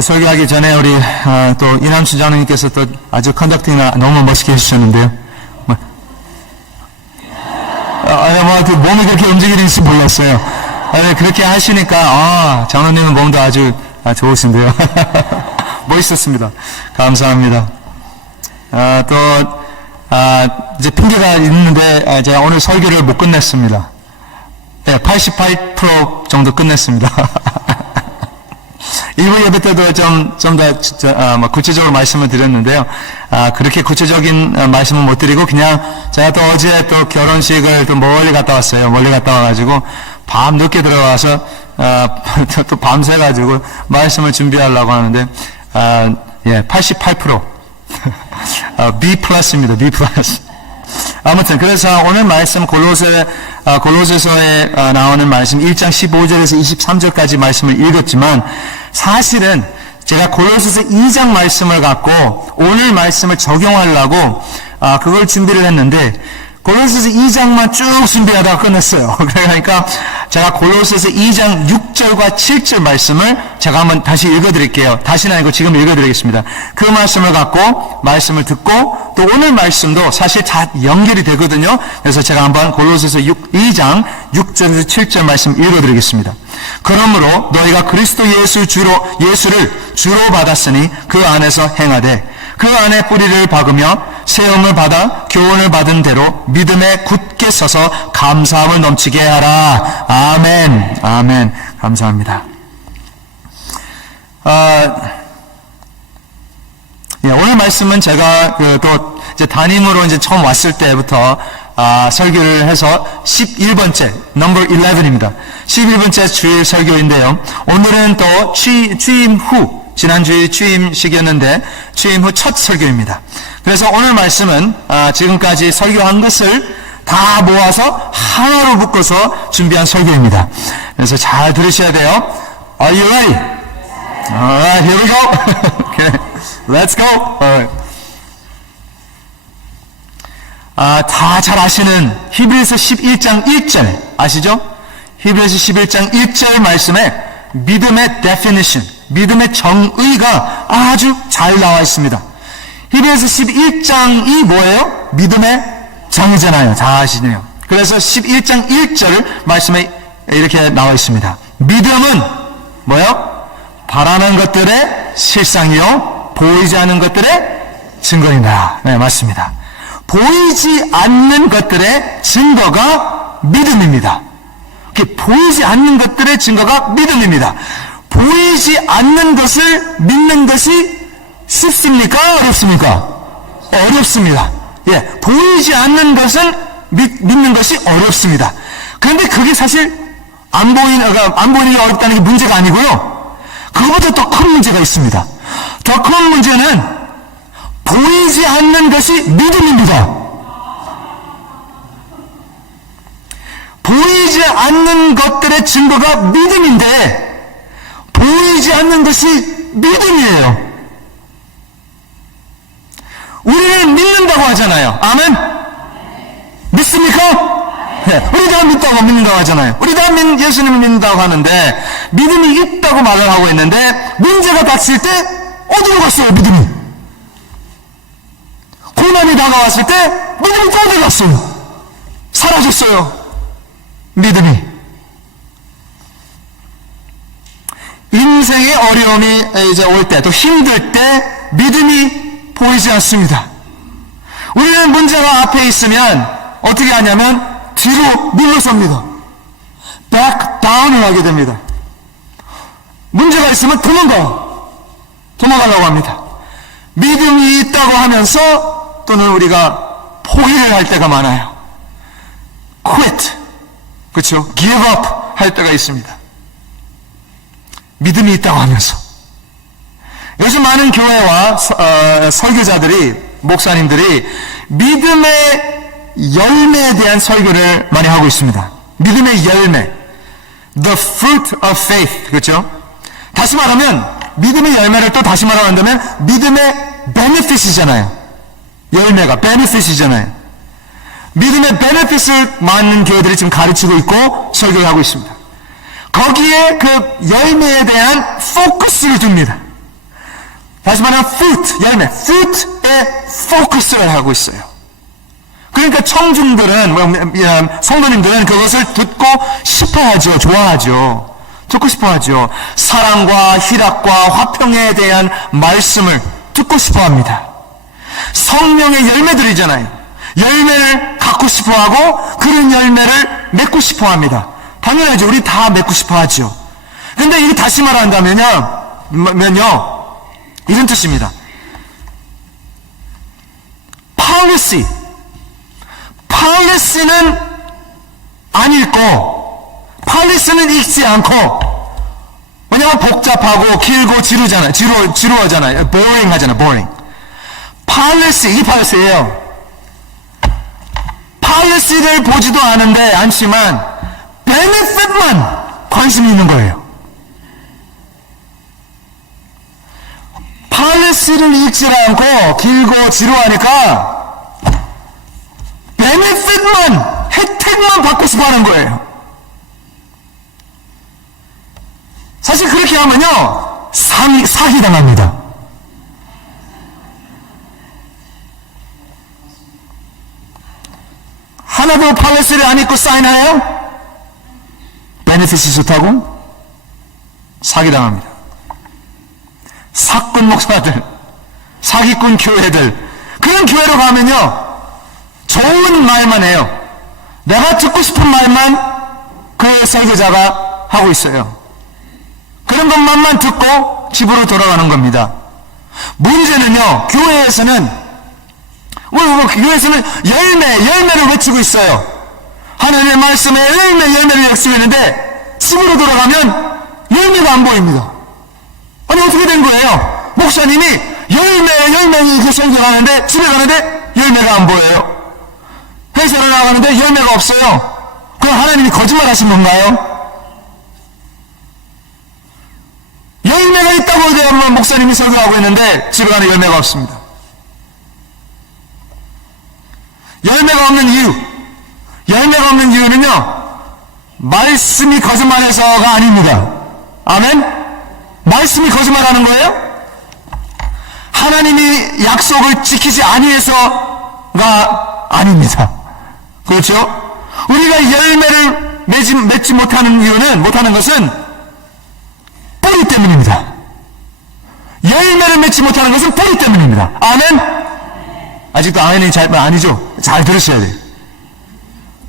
설교하기 전에 우리 또 이남수 장로님께서 또 아주 컨덕팅을 너무 멋있게 해주셨는데요. 그 몸이 그렇게 움직이는지 몰랐어요. 그렇게 하시니까 장로님은 몸도 아주 좋으신데요. 멋있었습니다. 감사합니다. 이제 핑계가 있는데 제가 오늘 설교를 못 끝냈습니다. 네, 88% 정도 끝냈습니다. 일부 예배 때도 좀 더 구체적으로 말씀을 드렸는데요. 그렇게 구체적인 말씀은 못 드리고 그냥 제가 또 어제 또 결혼식을 또 멀리 갔다 왔어요. 멀리 갔다 와가지고 밤 늦게 들어와서 또 밤새가지고 말씀을 준비하려고 하는데 88% B 플러스입니다. B 플러스. 아무튼 그래서 오늘 말씀 골로새서에 나오는 말씀 1장 15절에서 23절까지 말씀을 읽었지만 사실은 제가 골로새서 2장 말씀을 갖고 오늘 말씀을 적용하려고 그걸 준비를 했는데 골로새서 2장만 쭉 준비하다가 끝냈어요. 그러니까 제가 골로새서 2장 6절과 7절 말씀을 제가 한번 다시 읽어드릴게요. 다시는 아니고 지금 읽어드리겠습니다. 그 말씀을 갖고 말씀을 듣고 또 오늘 말씀도 사실 다 연결이 되거든요. 그래서 제가 한번 골로새서 2장 6절에서 7절 말씀 읽어드리겠습니다. 그러므로 너희가 그리스도 예수를 주로 받았으니 그 안에서 행하되 그 안에 뿌리를 박으며 세움을 받아 교훈을 받은 대로 믿음에 굳게 서서 감사함을 넘치게 하라. 아멘. 아멘. 감사합니다. 오늘 말씀은 제가 또 이제 담임으로 이제 처음 왔을 때부터 설교를 해서 11번째, 넘버 11입니다. 11번째 주일 설교인데요. 오늘은 또 취임 후, 지난주에 취임식이었는데 취임 후 첫 설교입니다. 그래서 오늘 말씀은 지금까지 설교한 것을 다 모아서 하나로 묶어서 준비한 설교입니다. 그래서 잘 들으셔야 돼요. Are you ready? Alright, here we go. Okay, let's go. Alright. 다 잘 아시는 히브리서 11장 1절 아시죠? 히브리서 11장 1절 말씀에 믿음의 definition, 믿음의 정의가 아주 잘 나와 있습니다. 히브리서 11장이 뭐예요? 믿음의 정의잖아요. 다 아시네요. 그래서 11장 1절 말씀에 이렇게 나와 있습니다. 믿음은 뭐예요? 바라는 것들의 실상이요 보이지 않는 것들의 증거이다. 네, 맞습니다. 보이지 않는 것들의 증거가 믿음입니다. 보이지 않는 것들의 증거가 믿음입니다. 보이지 않는 것을 믿는 것이 쉽습니까? 어렵습니까? 어렵습니다. 보이지 않는 것을 믿는 것이 어렵습니다. 그런데 그게 사실 안 보이는 게 어렵다는 게 문제가 아니고요. 그것보다 더 큰 문제가 있습니다. 더 큰 문제는 보이지 않는 것이 믿음입니다. 보이지 않는 것들의 증거가 믿음인데 보이지 않는 것이 믿음이에요. 우리는 믿는다고 하잖아요. 아멘? 믿습니까? 네, 우리 다 믿는다고 하잖아요. 우리 다 예수님을 믿는다고 하는데 믿음이 있다고 말을 하고 있는데 문제가 닥칠 때 어디로 갔어요? 믿음이. 고난이 다가왔을 때 믿음이 또 어디 갔어요? 사라졌어요. 믿음이. 인생의 어려움이 이제 올 때, 또 힘들 때 믿음이 보이지 않습니다. 우리는 문제가 앞에 있으면 어떻게 하냐면 뒤로 물러섭니다. back down을 하게 됩니다. 문제가 있으면 도망가려고 합니다. 믿음이 있다고 하면서 또는 우리가 포기를 할 때가 많아요. quit, 그렇죠? give up 할 때가 있습니다. 믿음이 있다고 하면서. 요즘 많은 교회와 설교자들이, 목사님들이 믿음의 열매에 대한 설교를 많이 하고 있습니다. 믿음의 열매, the fruit of faith, 그렇죠? 다시 말하면 믿음의 열매를 또 다시 말한다면 믿음의 benefit이잖아요. 열매가 benefit이잖아요. 믿음의 benefit을 많은 교회들이 지금 가르치고 있고 설교를 하고 있습니다. 거기에 그 열매에 대한 포커스를 둡니다. 다시 말하면 fruit, 열매, fruit에 포커스를 하고 있어요. 그러니까 청중들은, 성도님들은 그것을 듣고 싶어하죠. 좋아하죠. 듣고 싶어하죠. 사랑과 희락과 화평에 대한 말씀을 듣고 싶어합니다. 성령의 열매들이잖아요. 열매를 갖고 싶어하고 그런 열매를 맺고 싶어합니다. 당연하죠. 우리 다 맺고 싶어하죠. 근데 이게 다시 말한다면요, 이런 뜻입니다. policy는 안 읽고, policy는 읽지 않고, 왜냐면 복잡하고 길고 지루하잖아요. boring 하잖아요. boring. policy, 이 policy예요. policy를 보지도 않지만 benefit만 관심이 있는 거예요. policy를 읽지 않고 길고 지루하니까 benefit만, 혜택만 받고 싶어 하는 거예요. 사실 그렇게 하면요, 사기당합니다. 하나도 policy를 안 읽고 사인해요? 베네핏이 좋다고? 사기당합니다. 사꾼 목사들, 사기꾼 교회들, 그런 교회로 가면요, 좋은 말만 해요. 내가 듣고 싶은 말만 그 설교자가 하고 있어요. 그런 것만 듣고 집으로 돌아가는 겁니다. 문제는요, 교회에서는 열매를 외치고 있어요. 하나님의 말씀에 열매를 외치고 있는데 집으로 돌아가면 열매가 안 보입니다. 아니, 어떻게 된 거예요? 목사님이 열매 설교하는데 집에 가는데 열매가 안 보여요. 회사를 나가는데 열매가 없어요. 그럼 하나님이 거짓말 하신 건가요? 열매가 있다고 목사님이 설교하고 있는데 집에 가는 열매가 없습니다. 열매가 없는 이유는요, 말씀이 거짓말해서가 아닙니다. 아멘? 말씀이 거짓말하는 거예요? 하나님이 약속을 지키지 아니해서가 아닙니다. 그렇죠? 우리가 열매를 맺지 못하는 것은 뿌리 때문입니다. 열매를 맺지 못하는 것은 뿌리 때문입니다. 아멘? 아직도 아멘이 아니죠? 잘 들으셔야 돼요.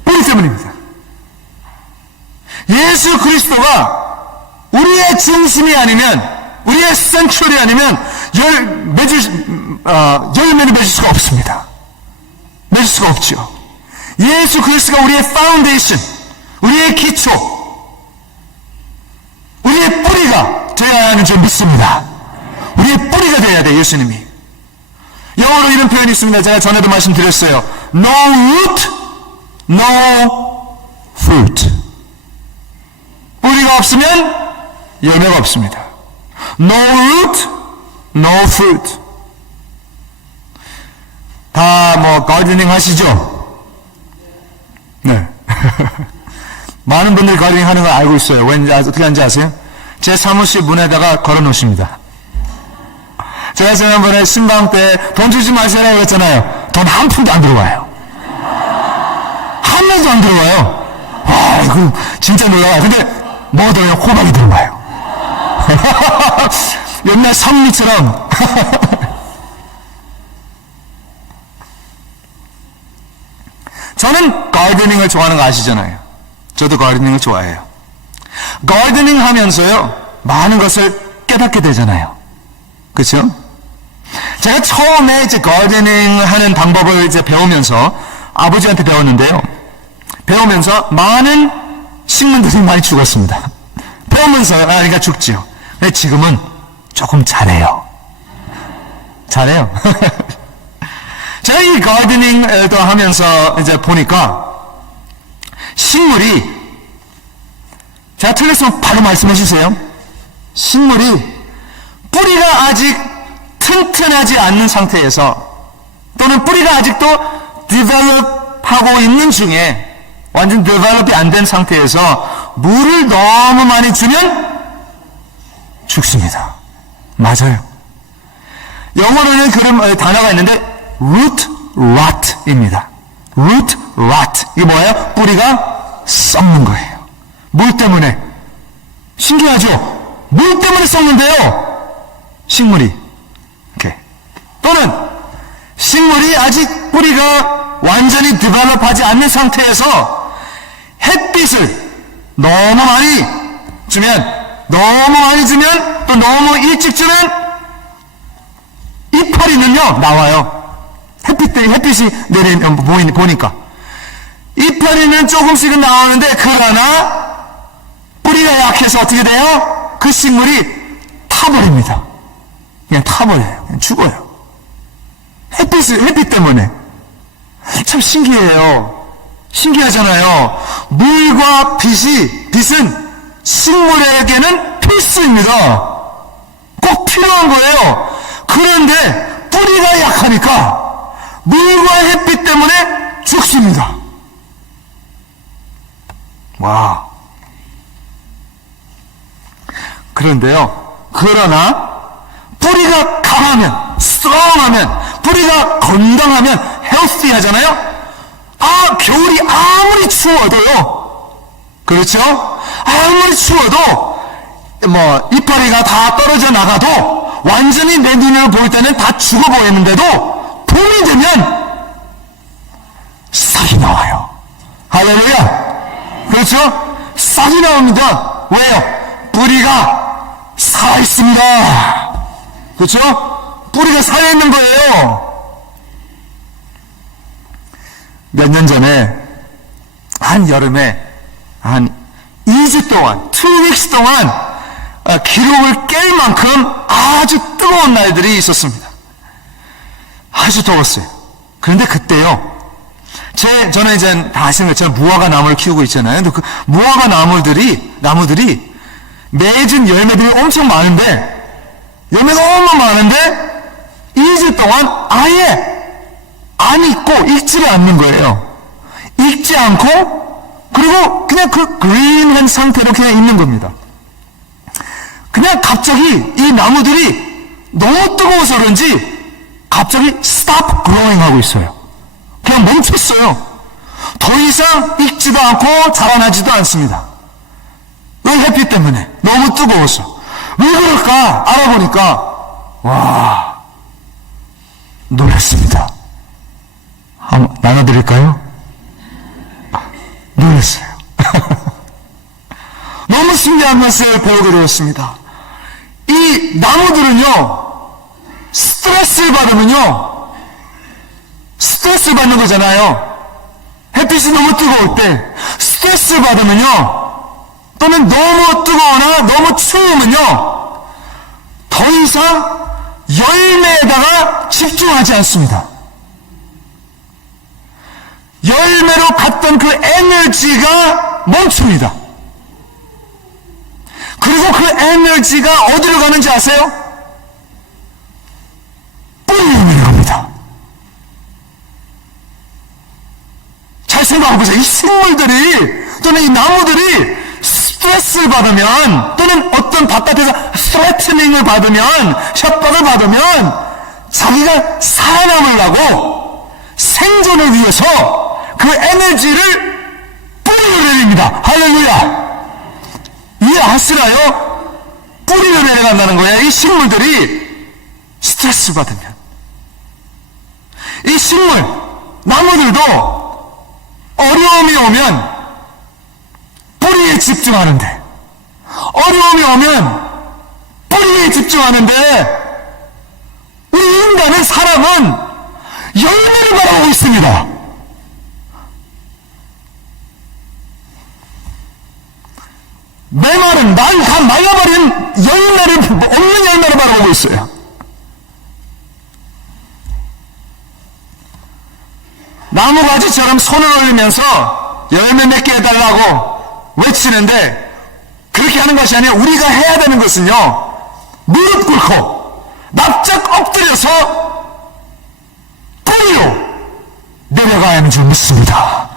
뿌리 때문입니다. 예수 그리스도가 우리의 중심이 아니면, 우리의 센트럴이 아니면 열매를 맺을 수가 없습니다. 맺을 수가 없죠. 예수 그리스도가 우리의 파운데이션, 우리의 기초, 우리의 뿌리가 되어야 하는 줄 믿습니다. 우리의 뿌리가 되어야 돼요, 예수님이. 영어로 이런 표현이 있습니다. 제가 전에도 말씀드렸어요. No root, no fruit. 뿌리가 없으면 열매가 없습니다. No root, no fruit. 다 가르데닝 하시죠? 네. 많은 분들이 가르데닝 하는 걸 알고 있어요. 왠지 어떻게 하는지 아세요? 제 사무실 문에다가 걸어 놓습니다. 제가 지난번에 신방 때 돈 주지 마시라고 그랬잖아요. 돈 한 푼도 안 들어와요. 한 명도 안 들어와요. 와, 이거 진짜 놀라워요. 근데 뭐 더요? 호박이 들어와요. 옛날 성리처럼. 저는 가르데닝을 좋아하는 거 아시잖아요. 저도 가르데닝을 좋아해요. 가르데닝 하면서요, 많은 것을 깨닫게 되잖아요. 그렇죠? 제가 처음에 가르데닝 하는 방법을 배우면서 아버지한테 배웠는데요. 배우면서 많은 식물들이 많이 죽었습니다. 배우면서, 그러니까 죽죠. 근데 지금은 조금 잘해요. 잘해요. 제가 이 가르데닝도 하면서 보니까 식물이, 제가 틀렸으면 바로 말씀해 주세요. 식물이 뿌리가 아직 튼튼하지 않는 상태에서, 또는 뿌리가 아직도 디벨롭하고 있는 중에, 완전 디벨롭이 안 된 상태에서 물을 너무 많이 주면 죽습니다. 맞아요. 영어로는 그런 단어가 있는데 root rot입니다. root rot. 이게 뭐예요? 뿌리가 썩는 거예요. 물 때문에. 신기하죠? 물 때문에 썩는데요. 식물이. 이렇게. 또는 식물이 아직 뿌리가 완전히 디벨롭하지 않는 상태에서 햇빛을 너무 많이 주면 또 너무 일찍 주면 이파리는요 나와요. 햇빛이 보니까 이파리는 조금씩은 나오는데 그러나 뿌리가 약해서 어떻게 돼요? 그 식물이 타버립니다. 그냥 타버려요. 그냥 죽어요. 햇빛 때문에. 참 신기해요. 신기하잖아요. 물과 빛은 식물에게는 필수입니다. 꼭 필요한 거예요. 그런데 뿌리가 약하니까 물과 햇빛 때문에 죽습니다. 와. 그런데요. 그러나 뿌리가 강하면, strong하면, 뿌리가 건강하면, healthy 하잖아요. 겨울이 아무리 추워도요. 그렇죠? 아무리 추워도 이파리가 다 떨어져 나가도 완전히 내 눈으로 볼 때는 다 죽어 보이는데도 봄이 되면 싹이 나와요. 할렐루야. 그렇죠? 싹이 나옵니다. 왜요? 뿌리가 살아있습니다. 그렇죠? 뿌리가 살아있는 거예요. 몇 년 전에 한 여름에 한 2주 동안 2weeks 동안 기록을 깰 만큼 아주 뜨거운 날들이 있었습니다. 아주 더웠어요. 그런데 그때요, 저는 이제 다 아시는 것처럼 무화과 나무를 키우고 있잖아요. 근데 그 무화과 나무들이 맺은 열매들이 엄청 많은데, 열매가 너무 많은데 2주 동안 아예 안 익고 익지를 않는 거예요. 익지 않고 그리고 그냥 그 그린한 상태로 그냥 있는 겁니다. 그냥 갑자기 이 나무들이 너무 뜨거워서 그런지 갑자기 stop growing 하고 있어요. 그냥 멈췄어요. 더 이상 익지도 않고 자라나지도 않습니다. 왜? 햇빛 때문에. 너무 뜨거워서. 왜 그럴까? 알아보니까 와, 놀랐습니다. 한번 나눠드릴까요? 놀랐어요. 너무 신기한 것을 배우게 되었습니다. 이 나무들은요, 스트레스를 받으면요, 스트레스 받는 거잖아요. 햇빛이 너무 뜨거울 때 스트레스를 받으면요, 또는 너무 뜨거우나 너무 추우면요, 더 이상 열매에다가 집중하지 않습니다. 열매로 갔던 그 에너지가 멈춥니다. 그리고 그 에너지가 어디로 가는지 아세요? 뿌리로 내려갑니다. 잘 생각해보세요. 이 식물들이 또는 이 나무들이 스트레스를 받으면, 또는 어떤 바깥에서 스트레트닝을 받으면, 협박을 받으면 자기가 살아남으려고 생존을 위해서 그 에너지를 뿌리로 내립니다. 할렐루야. 이해하시나요? 뿌리로 내려간다는 거예요. 이 식물들이 스트레스 받으면. 이 식물, 나무들도 어려움이 오면 뿌리에 집중하는데, 어려움이 오면 뿌리에 집중하는데, 우리 인간은, 사람은 열매를 바라보고 있습니다. 메마른, 다 말라버린 열매를, 없는 열매를 바라보고 있어요. 나무가지처럼 손을 올리면서 열매 몇 개 해달라고 외치는데, 그렇게 하는 것이 아니라 우리가 해야 되는 것은요, 무릎 꿇고 납작 엎드려서 뿌리로 내려가야 하는 줄 믿습니다.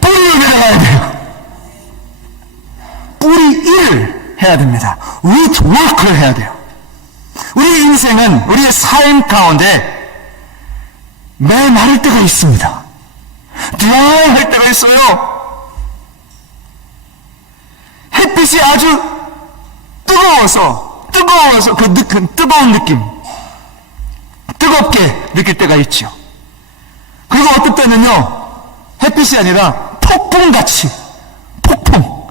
뿌리로 내려가야 돼요. 뿌리 일을 해야 됩니다. root work를 해야 돼요. 우리의 인생은, 우리의 삶 가운데 매 마를 때가 있습니다. 드라이할 때가 있어요. 햇빛이 아주 뜨거워서 그 뜨거운 느낌, 뜨겁게 느낄 때가 있죠. 그리고 어떤 때는요, 햇빛이 아니라 폭풍같이, 폭풍,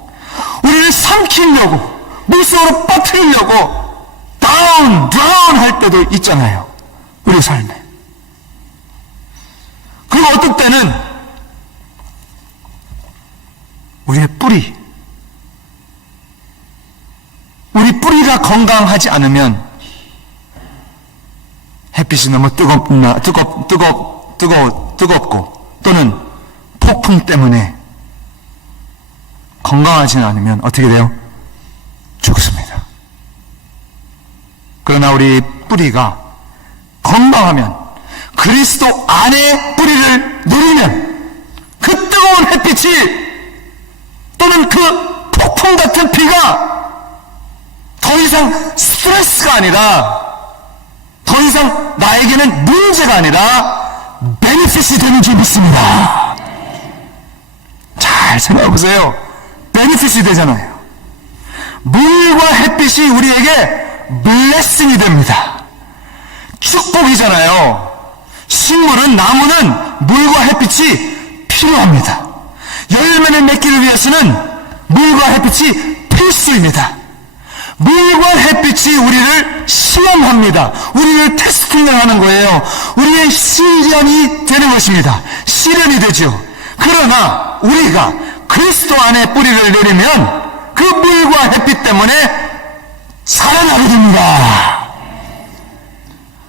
우리를 삼키려고, 물속으로 빠뜨리려고 드라운 할 때도 있잖아요, 우리 삶에. 그리고 어떤 때는 우리의 우리 뿌리가 건강하지 않으면 햇빛이 너무 뜨겁고 또는 폭풍 때문에 건강하지 않으면 어떻게 돼요? 죽습니다. 그러나 우리 뿌리가 건강하면, 그리스도 안에 뿌리를 내리면 그 뜨거운 햇빛이 또는 그 폭풍 같은 비가 더 이상 스트레스가 아니라, 더 이상 나에게는 문제가 아니라 베니핏이 되는 줄 믿습니다. 잘 생각해 보세요. 베니핏이 되잖아요. 물과 햇빛이 우리에게 블레싱이 됩니다. 축복이잖아요. 식물은, 나무는 물과 햇빛이 필요합니다. 열매를 맺기를 위해서는 물과 햇빛이 필수입니다. 물과 햇빛이 우리를 시험합니다. 우리를 테스팅을 하는 거예요. 우리의 시련이 되는 것입니다. 시련이 되죠. 그러나 우리가 그리스도 안에 뿌리를 내리면 그 물과 햇빛 때문에 살아나게 됩니다.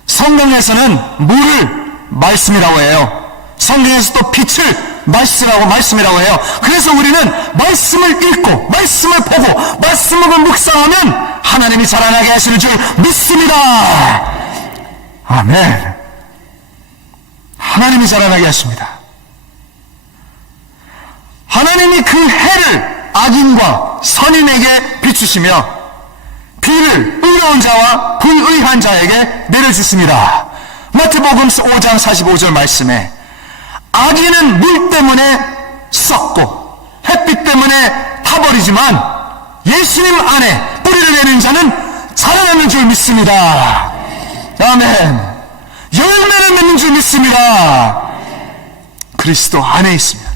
성경에서는 물을 말씀이라고 해요. 성경에서 또 빛을 말씀이라고 해요. 그래서 우리는 말씀을 읽고, 말씀을 보고, 말씀을 묵상하면 하나님이 자라나게 하시는 줄 믿습니다. 아멘. 하나님이 자라나게 하십니다. 하나님이 그 해를 악인과 선인에게 비추시며 비를 의로운 자와 불의한 자에게 내려주십니다. 마태복음 5장 45절 말씀에 악인은 물 때문에 썩고 햇빛 때문에 타버리지만 예수님 안에 뿌리를 내는 자는 자라나는 줄 믿습니다. 아멘. 열매를 맺는 줄 믿습니다. 그리스도 안에 있습니다.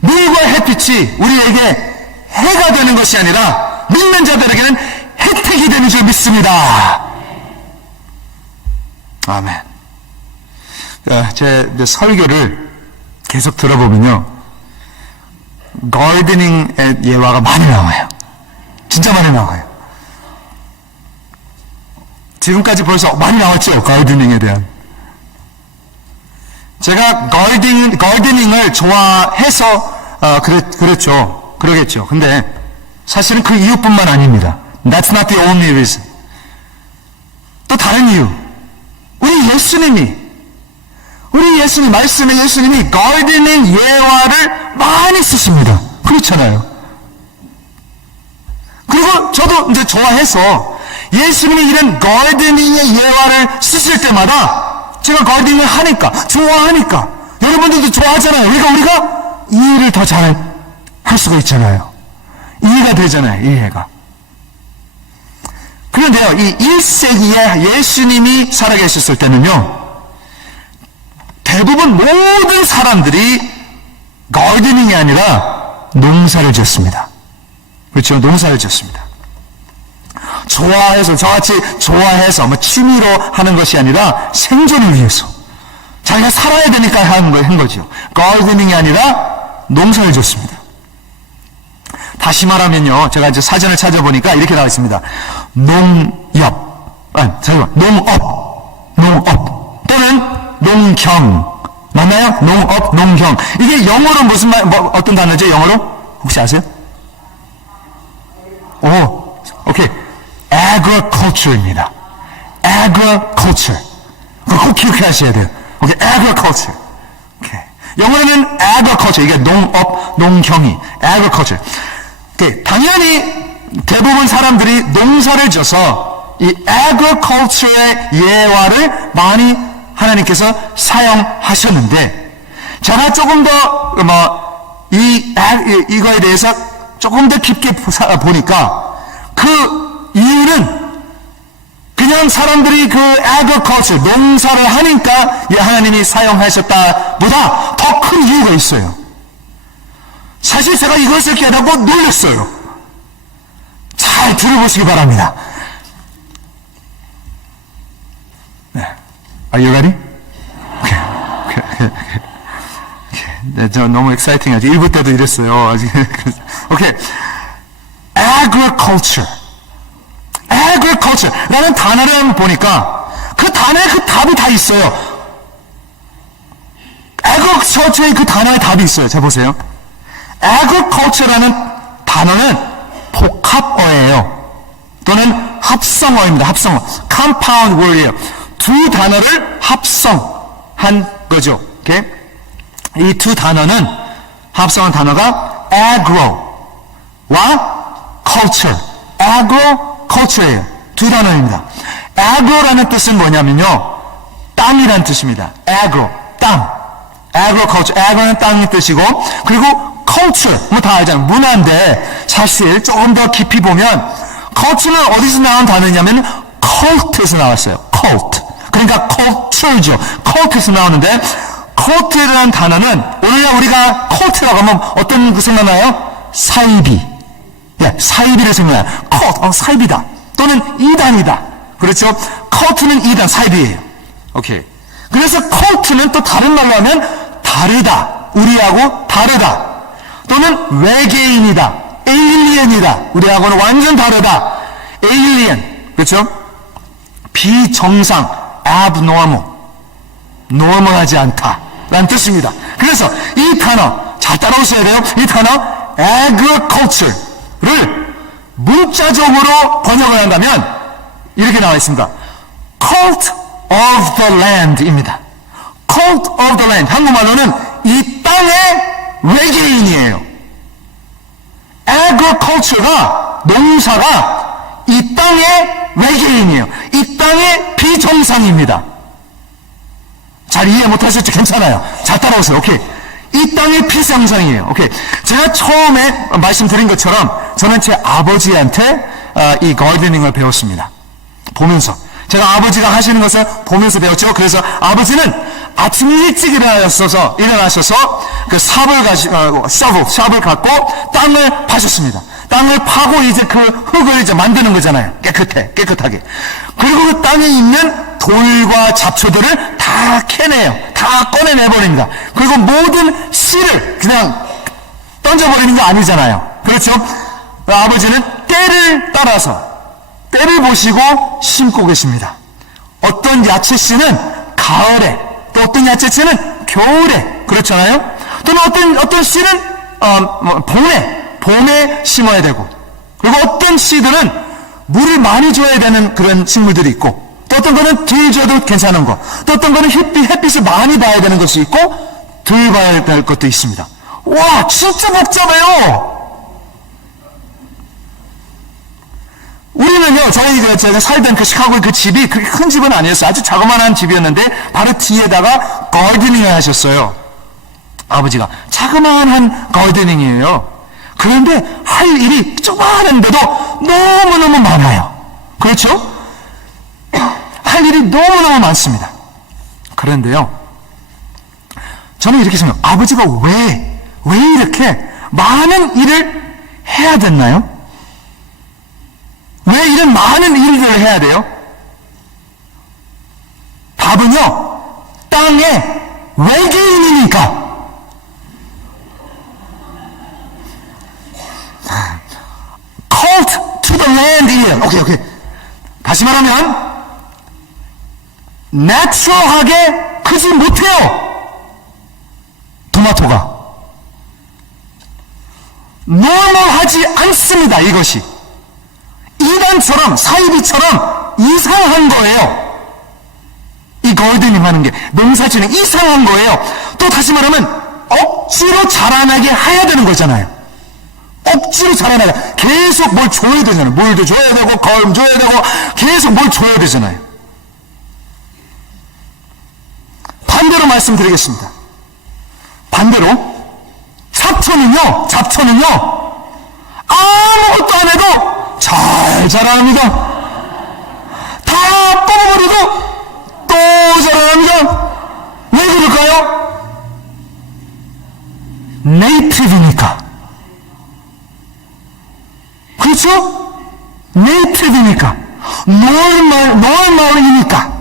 물과 햇빛이 우리에게 해가 되는 것이 아니라 믿는 자들에게는 혜택이 되는 줄 믿습니다. 아멘. 제 설교를 계속 들어보면요, 가르데닝의 예화가 많이 나와요. 진짜 많이 나와요. 지금까지 벌써 많이 나왔죠, 가르데닝에 대한. 제가 가르데닝을 좋아해서 그러겠죠. 근데 사실은 그 이유뿐만 아닙니다. That's not the only reason. 또 다른 이유. 우리 예수님, 말씀의 예수님이 가르데닝 예화를 많이 쓰십니다. 그렇잖아요. 그리고 저도 이제 좋아해서 예수님이 이런 가르데닝의 예화를 쓰실 때마다 제가 가르데닝을 좋아하니까 여러분들도 좋아하잖아요. 그러니까 우리가 이해를 더 잘 할 수가 있잖아요. 이해가 되잖아요. 이해가. 그런데요, 이 1세기에 예수님이 살아계셨을 때는요, 대부분 모든 사람들이 가르데닝이 아니라 농사를 지었습니다. 그렇죠? 농사를 지었습니다. 저같이 좋아해서 취미로 하는 것이 아니라 생존을 위해서 자기가 살아야 되니까 한 거죠. 가르데닝이 아니라 농사를 지었습니다. 다시 말하면요, 제가 이제 사전을 찾아보니까 이렇게 나와 있습니다. 농업 또는 농경. 맞나요? 농업, 농경. 이게 영어로 무슨 어떤 단어죠? 영어로? 혹시 아세요? 오케이. agriculture입니다. agriculture. 그거 꼭 기억하셔야 돼요. 오케이, agriculture. 오케이. 영어로는 agriculture. 이게 농업, 농경이 agriculture. 오케이. 당연히 대부분 사람들이 농사를 져서 이 agriculture의 예화를 많이 하나님께서 사용하셨는데, 제가 조금 더 이거에 대해서 조금 더 깊게 보니까 그 이유는 그냥 사람들이 그 agriculture, 농사를 하니까 하나님이 사용하셨다 보다 더 큰 이유가 있어요. 사실 제가 이것을 깨닫고 놀랐어요. 잘 들어보시기 바랍니다. 네. Are you ready? Okay. 네, 저 너무 exciting하지. 1부 때도 이랬어요. 오케이. agriculture라는 단어를 보니까 그 단어에 그 답이 다 있어요. agriculture의 그 단어에 답이 있어요. 자, 보세요. agriculture라는 단어는 복합어예요. 또는 합성어입니다. 합성어. compound word이에요. 두 단어를 합성한 거죠. 오케이? 이 두 단어는, 합성한 단어가 agro와 culture예요. 두 단어입니다. agro라는 뜻은 뭐냐면요, 땅이라는 뜻입니다. agro, 땅. agriculture, agro는 땅의 뜻이고, 그리고 culture, 뭐 다 알잖아요. 문화인데, 사실 조금 더 깊이 보면, culture는 어디서 나온 단어냐면, cult에서 나왔어요. cult. 그러니까 culture죠. cult에서 나오는데, cult라는 단어는, 오늘날 우리가 cult라고 하면 어떤 그 생각나요? 사이비. 네, 사이비를 생각나요. cult, 사이비다. 또는 이단이다. 그렇죠? cult는 이단, 사이비예요. 오케이. 그래서 cult는 또 다른 말로 하면 다르다. 우리하고 다르다. 또는 외계인이다. 에일리언이다. 우리하고는 완전 다르다. 에일리언. 그렇죠? 비정상. abnormal. normal하지 않다. 라는 뜻입니다. 그래서 이 단어, 잘 따라오셔야 돼요. 이 단어 agriculture를 문자적으로 번역을 한다면 이렇게 나와 있습니다. cult of the land입니다. cult of the land. 한국말로는 이 땅의 외계인이에요. agriculture가, 농사가 이 땅의 외계인이에요. 이 땅의 비정상입니다. 잘 이해 못하셨죠? 괜찮아요. 잘 따라오세요. 오케이. 이 땅의 비정상이에요. 오케이. 제가 처음에 말씀드린 것처럼 저는 제 아버지한테 이 가르데닝을 배웠습니다. 보면서. 제가 아버지가 하시는 것을 보면서 배웠죠. 그래서 아버지는 아침 일찍 일어나셔서 그 삽을 갖고 땅을 파셨습니다. 땅을 파고 이제 그 흙을 이제 만드는 거잖아요. 깨끗하게. 그리고 그 땅에 있는 돌과 잡초들을 다 캐내요. 다 꺼내내버립니다. 그리고 모든 씨를 그냥 던져버리는 거 아니잖아요. 그렇죠? 아버지는 때를 따라서 때를 보시고 심고 계십니다. 어떤 야채 씨는 가을에, 또 어떤 야채 씨는 겨울에, 그렇잖아요? 또는 어떤 씨는 봄에 심어야 되고, 그리고 어떤 씨들은 물을 많이 줘야 되는 그런 식물들이 있고, 또 어떤 거는 덜 줘도 괜찮은 거, 또 어떤 거는 햇빛을 많이 봐야 되는 것이 있고, 덜 봐야 될 것도 있습니다. 와, 진짜 복잡해요! 우리는요, 제가 살던 그 시카고의 그 집이 그렇게 큰 집은 아니었어요. 아주 자그마한 집이었는데, 바로 뒤에다가 가르데닝을 하셨어요. 아버지가. 자그마한 가르데닝이에요. 그런데 할 일이 조그마한데도 너무너무 많아요. 그렇죠? 할 일이 너무너무 많습니다. 그런데요, 저는 이렇게 생각해요. 아버지가 왜 이렇게 많은 일을 해야 됐나요? 왜 이런 많은 일들을 해야 돼요? 답은요, 땅에 외계인이니까. cult to the land이에요. 오케이. 다시 말하면, 내추럴하게 크지 못해요. 토마토가. normal하지 않습니다, 이것이. 이단처럼, 사이비처럼 이상한 거예요. 이 가르데닝 하는 게, 농사지는 이상한 거예요. 또 다시 말하면, 억지로 자라나게 해야 되는 거잖아요. 억지로 자라나가. 계속 뭘 줘야 되잖아요. 물도 줘야 되고, 거름 줘야 되고, 계속 뭘 줘야 되잖아요. 반대로 말씀드리겠습니다. 반대로, 잡초는요, 아무것도 안 해도 잘 자라납니다. 다 뽑아버리고 또 자라납니다. 왜 그럴까요? 네이티브니까. 그렇죠? 네이티브니까. 노을마을이니까.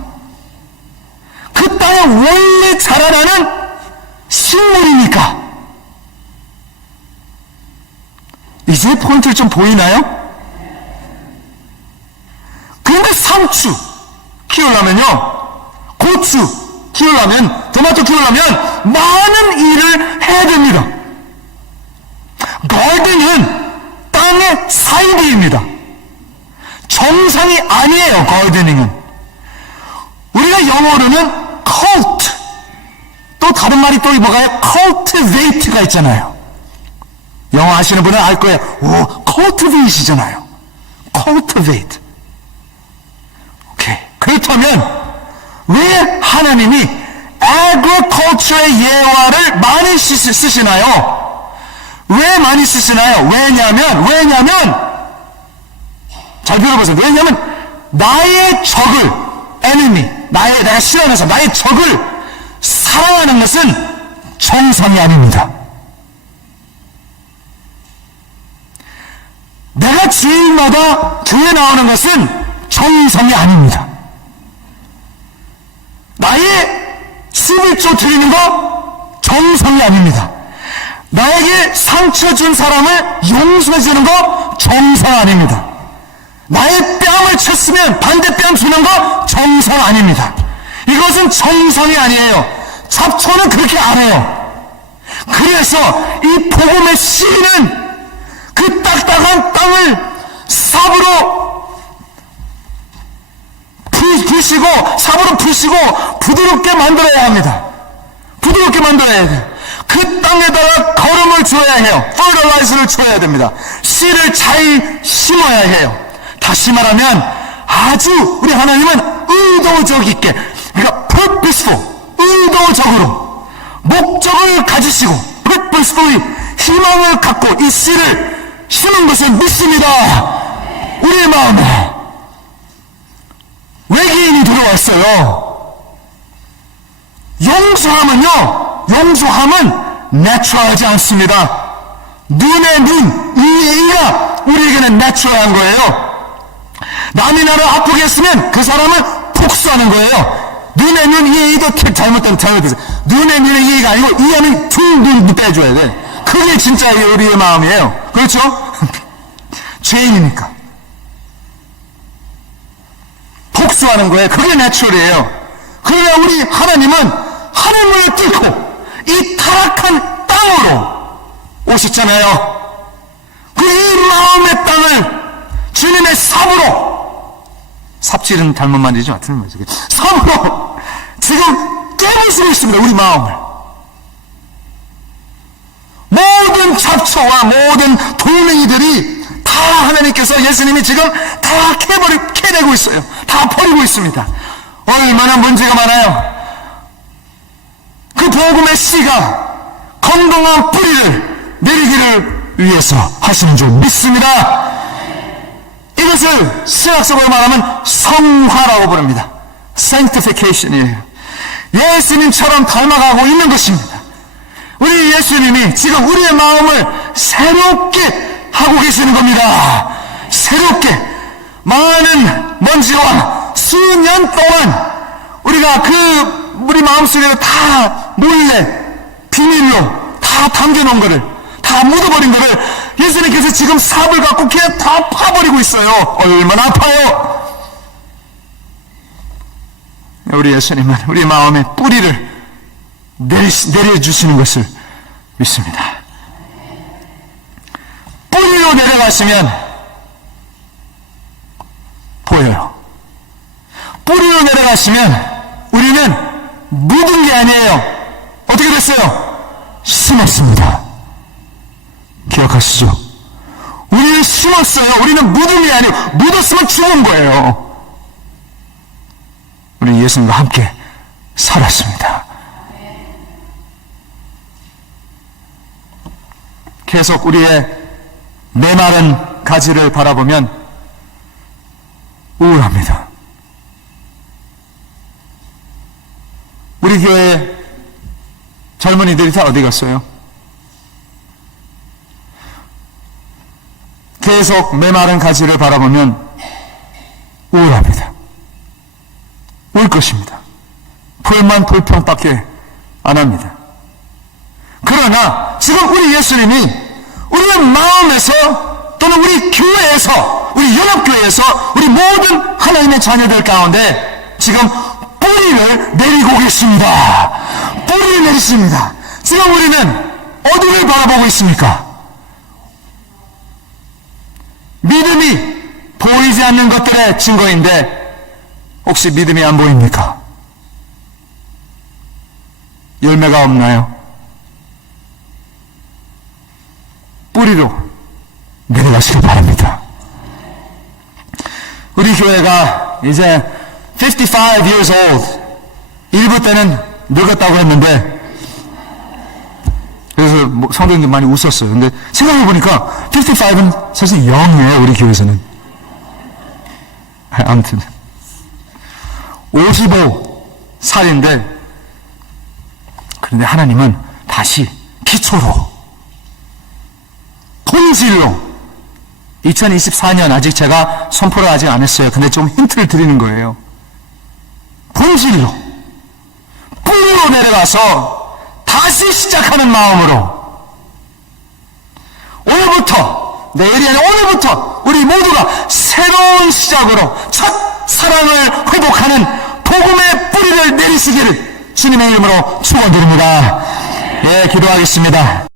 그 땅에 원래 자라나는 식물이니까. 이제 포인트를 좀 보이나요? 그런데 상추 키우려면요, 고추 키우려면, 토마토 키우려면 많은 일을 해야 됩니다. 가든은 땅의 삶입니다. 정상이 아니에요, 가드닝은. 우리가 영어로는 cult, 또 다른 말이 또 뭐가요? cultivate가 있잖아요. 영어 아시는 분은 알 거예요. 오, cultivate이잖아요. cultivate. 오케이. 그렇다면 왜 하나님이 agriculture의 예화를 많이 쓰시나요? 왜 많이 쓰시나요? 왜냐면 잘 들어보세요. 왜냐면 나의 적을, enemy, 내가 싫어하는 사람, 나의 적을 사랑하는 것은 정상이 아닙니다. 내가 주일마다 교회 나오는 것은 정상이 아닙니다. 나의 11조 드리는 거 정상이 아닙니다. 나에게 상처 준 사람을 용서해 주는 거 정상 아닙니다. 나의 뺨을 쳤으면 반대 뺨 주는 거 정상 아닙니다. 이것은 정상이 아니에요. 잡초는 그렇게 안 해요. 그래서 이 복음의 씨는 그 딱딱한 땅을 삽으로 푸시고 부드럽게 만들어야 합니다. 부드럽게 만들어야 돼요. 그 땅에다가 거름을 줘야 해요. fertilizer를 줘야 됩니다. 씨를 잘 심어야 해요. 다시 말하면 아주 우리 하나님은 의도적 있게, 그러니까 purposeful, 의도적으로 목적을 가지시고 purposefully 희망을 갖고 이 씨를 심은 것을 믿습니다. 우리의 마음에 외계인이 들어왔어요. 용서함은 내추럴하지 않습니다. 눈에 눈, 이에 이가 우리에게는 내추럴한 거예요. 남이 나를 아프게 했으면 그 사람은 복수하는 거예요. 눈에 눈, 이에 이도 잘못됐어요. 눈에 눈에 이해가 아니고 이해는 둥둥 빼줘야 돼. 그게 진짜 우리의 마음이에요. 그렇죠? 죄인이니까 복수하는 거예요. 그게 내추럴이에요. 그러나 우리 하나님은 하늘문을 뚫고 이 타락한 땅으로 오셨잖아요. 이 마음의 땅을 주님의 삽으로, 삽질은 잘못 말이죠. 틀린 말이죠. 삽으로 지금 깨부수고 있습니다. 우리 마음을. 모든 잡초와 모든 돌멩이들이 다 하나님께서, 예수님이 지금 다 캐내고 있어요. 다 버리고 있습니다. 얼마나 문제가 많아요. 그 복음의 씨가 건강한 뿌리를 내리기를 위해서 하시는 줄 믿습니다. 이것을 신학적으로 말하면 성화라고 부릅니다. sanctification이에요. 예수님처럼 닮아가고 있는 것입니다. 우리 예수님이 지금 우리의 마음을 새롭게 하고 계시는 겁니다. 새롭게. 많은 먼지와 수년 동안 우리가 우리 마음속에 다 몰래 비밀로 다 담겨놓은 거를, 다 묻어버린 거를 예수님께서 지금 삽을 갖고 그냥 다 파버리고 있어요. 얼마나 아파요. 우리 예수님은 우리 마음의 뿌리를 내려주시는 것을 믿습니다. 뿌리로 내려가시면 보여요. 뿌리로 내려가시면 우리는 묻은 게 아니에요. 어떻게 됐어요? 심었습니다. 기억하시죠? 심었어요. 우리는 묻음이 아니고 묻었으면 죽은 거예요. 우리 예수님과 함께 살았습니다. 계속 우리의 메마른 가지를 바라보면 우울합니다. 우리 교회 젊은이들이 다 어디 갔어요? 계속 메마른 가지를 바라보면 우울합니다. 울 것입니다. 불만 불평밖에 안 합니다. 그러나 지금 우리 예수님이 우리의 마음에서 또는 우리 교회에서, 우리 연합교회에서 우리 모든 하나님의 자녀들 가운데 지금 뿌리를 내리고 계십니다. 뿌리를 내리십니다. 지금 우리는 어디를 바라보고 있습니까? 믿음이 보이지 않는 것들의 증거인데 혹시 믿음이 안 보입니까? 열매가 없나요? 뿌리로 내려가시길 바랍니다. 우리 교회가 이제 55 years old, 일부 때는 늙었다고 했는데 그래서 성도님들 많이 웃었어요. 근데 생각해보니까 55는 사실 0이에요. 우리 교회에서는. 아무튼 55살인데 그런데 하나님은 다시 기초로 본질로 2024년 아직 제가 선포를 아직 안 했어요. 근데 좀 힌트를 드리는 거예요. 본질로 뿌리로 내려가서 다시 시작하는 마음으로 오늘부터, 내일이 아니라 오늘부터 우리 모두가 새로운 시작으로 첫 사랑을 회복하는 복음의 뿌리를 내리시기를 주님의 이름으로 축원드립니다. 예, 기도하겠습니다.